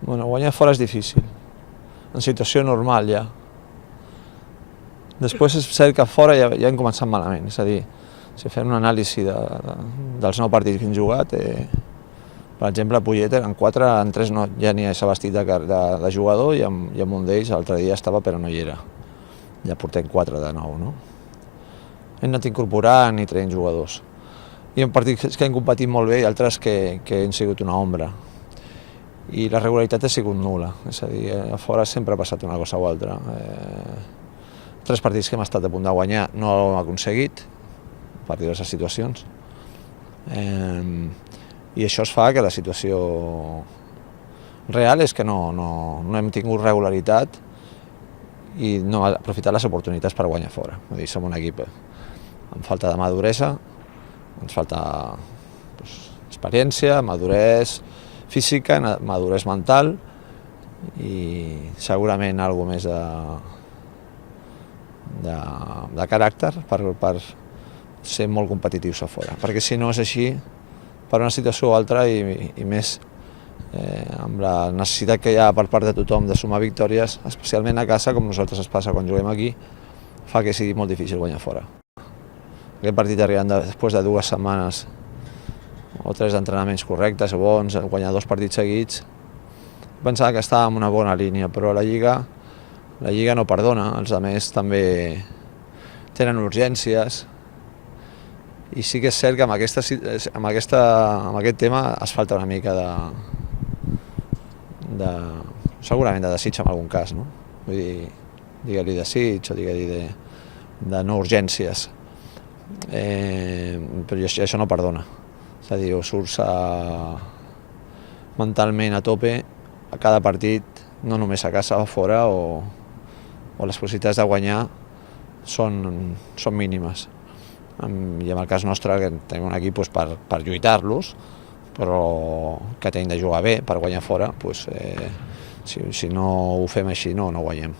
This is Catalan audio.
Bueno, guanyar fora és difícil, en situació normal ja. Després és cert que fora ja hem començat malament, és a dir, si fem una anàlisi dels 9 partits que hem jugat, per exemple, a Pollet en 4, en 3 no, ja n'hi s'ha vestit de jugador i en un d'ells l'altre dia estava però no hi era. Ja portem 4 de 9, no? Hem anat incorporant i traient jugadors. Hi ha partits que hem competit molt bé i altres que han sigut una ombra. I la regularitat ha sigut nul·la, és a dir, a fora sempre ha passat una cosa o altra. 3 partits que hem estat a punt de guanyar no ho hem aconseguit, per diverses situacions. I això es fa que la situació real és que no hem tingut regularitat i no hem aprofitat les oportunitats per guanyar fora. Vull dir, som un equip amb falta de maduresa, ens falta experiència, maduresa física, maduresa mental i segurament alguna més de caràcter per ser molt competitius a fora. Perquè si no és així, per una situació o altra i més amb la necessitat que hi ha per part de tothom de sumar victòries, especialment a casa, com nosaltres es passa quan juguem aquí, fa que sigui molt difícil guanyar fora. Aquest partit arribant després de 2 setmanes o 3 d'entrenaments correctes o bons, guanyar 2 partits seguits, pensava que estàvem en una bona línia, però la Lliga no perdona, els altres també tenen urgències i sí que és cert que amb aquest tema es falta una mica segurament de desig en algun cas, no? Vull dir, digue-li desig o digue-li de no urgències, però això no perdona. És a dir, o surts mentalment a tope a cada partit, no només a casa o fora, o les possibilitats de guanyar són mínimes. I en el cas nostre, que tenim un equip per lluitar-los, però que tenim de jugar bé per guanyar fora, si no ho fem així no guanyem.